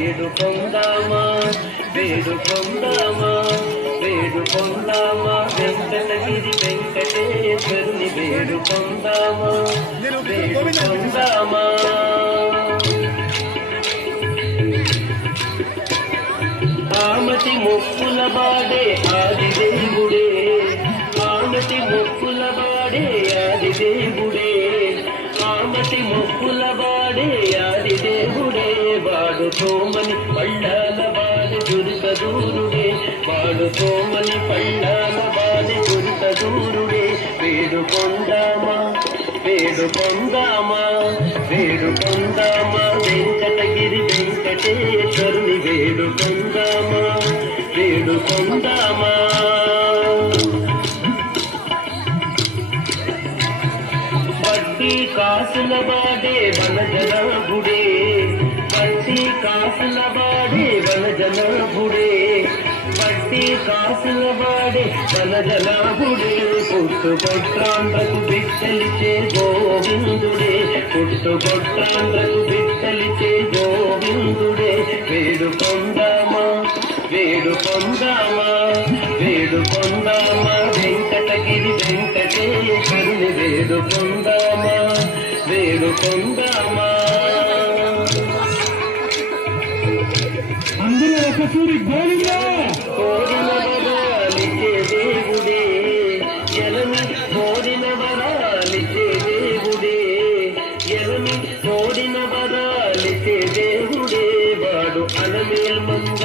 వేడుకొందామా వేడుకొందామా వేడుకొందామా వెంకటగిరి వెంకటేశ్వరుని వేడుకొందామా వేడుకొందామా ఆమతి మొక్కుల వాడే ఆది దేవుడే ఆమతి మొక్కుల వాడే ఆది దేవుడే ఆమతి మొక్కుల వాడే ఆది దేవుడే వాడు సోమని పళ్ళాల వాడి దురిత దూరుడే వాడు సోమని పళ్ళాల వాడి దురిత దూరుడే వేడుకొందామా వేడుకొందామా వేడుకొందామా వెంకటగిరి వెంకటేశ్వరుని వేడుకొందామా వేడుకొందామా వడ్డీ కాసుల వాడే వనజనాభుడే వడ్డీ కాసుల వాడే వనజనాభుడే వడ్డీ కాసుల వాడే వనజనాభుడే పుట్టుకొట్రాంధ్రకు బిడ్డలిచే గోవిందుడే పుట్టుకొట్రాంధ్రకు బిడ్డలిచే గోవిందుడే వేడుకొందామా వేడుకొందామా వేడుకొందామా వెంకటగిరి వెంకటేశ్వరుని వేడుకొందామా వేడుకొందామా అందులో ఒక సూరి గోలిగా కోరిన వరాలిచే దేవుడే ఎలని కోరిన వరాలిచే దేవుడే ఎలని కోరిన వరాలిచే దేవుడే వాడు అలమేల్ మంగ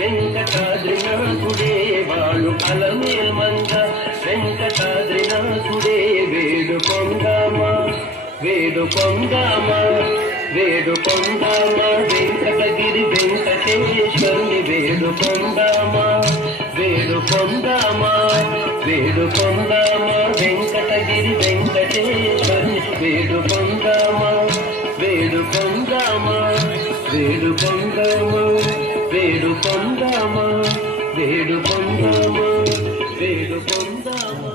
వెంకటాద్రినాథుడే వాడు అలమేల్ మంగ వెంకటాద్రినాథుడే వేడుకొందామా వేడుకొందామా వేడుకొందామా వెంకటగిరి వెంకటేశ్వరుని వేడుకొందామా వేడుకొందామా వేడుకొందామా వెంకటగిరి వెంకటేశ్వరుని వేడుకొందామా వేడుకొందామా వేడుకొందామా వేడుకొందామా వేడుకొందామా వేడుకొందామా